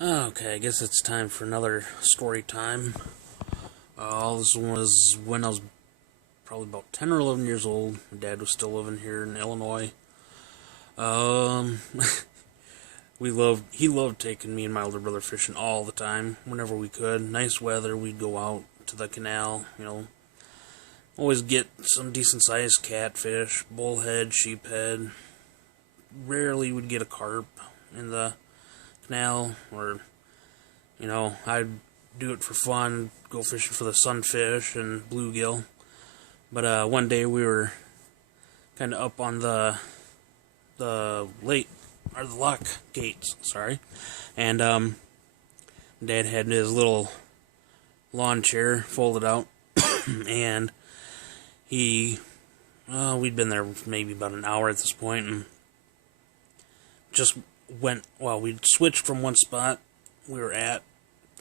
Okay, I guess it's time for another story time. All this was when I was probably about 10 or 11 years old. My dad was still living here in Illinois. Um, he loved taking me and my older brother fishing all the time, whenever we could. Nice weather, we'd go out to the canal, always get some decent sized catfish, bullhead, sheephead. Rarely would get a carp in the canal, or I'd do it for fun, go fishing for the sunfish and bluegill. But one day we were kind of up on the lake, or the lock gates, sorry, and Dad had his little lawn chair folded out, and we'd been there maybe about an hour at this point, and just we'd switched from one spot we were at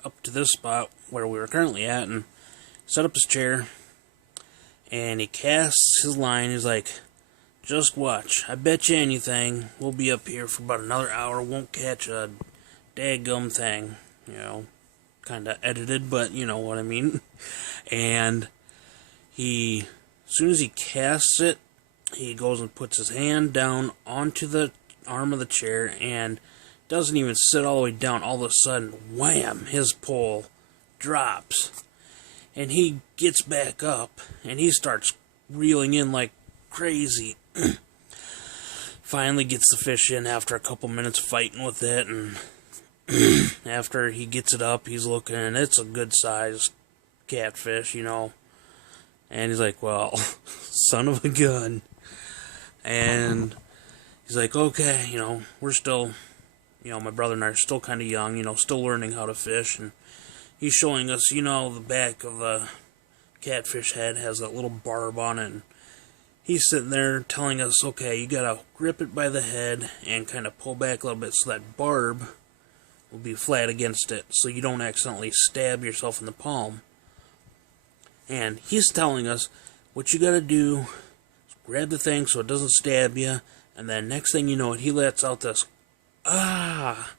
up to this spot where we were currently at, and set up his chair, and he casts his line. He's like, just watch, I bet you anything, we'll be up here for about another hour, won't catch a daggum thing, kinda edited, but you know what I mean. And as soon as he casts it, he goes and puts his hand down onto the arm of the chair, and doesn't even sit all the way down. All of a sudden, wham, his pole drops. And he gets back up, and he starts reeling in like crazy. Finally gets the fish in after a couple minutes fighting with it, and after he gets it up, he's looking, and it's a good-sized catfish, And he's like, well, son of a gun. And he's like, okay, we're still, my brother and I are still kind of young, still learning how to fish, and he's showing us, the back of the catfish head has that little barb on it, and he's sitting there telling us, okay, you gotta grip it by the head and kind of pull back a little bit so that barb will be flat against it, so you don't accidentally stab yourself in the palm. And he's telling us, what you gotta do is grab the thing so it doesn't stab you, and then next thing you know, he lets out this, ah.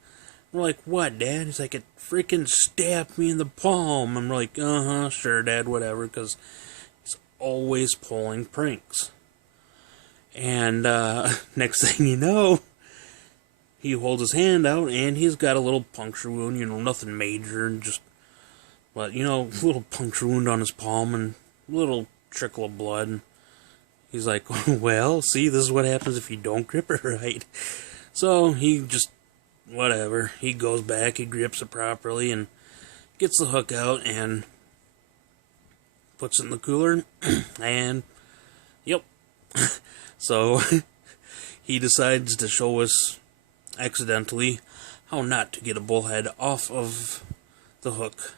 We're like, what, Dad? He's like, it freaking stabbed me in the palm. I'm like, sure, Dad, whatever, because he's always pulling pranks. And next thing you know, he holds his hand out, and he's got a little puncture wound, nothing major, and just, but, a little puncture wound on his palm, and a little trickle of blood. And he's like, well, see, this is what happens if you don't grip it right. So he just, whatever, he goes back, he grips it properly, and gets the hook out, and puts it in the cooler, and, yep. So, he decides to show us, accidentally, how not to get a bullhead off of the hook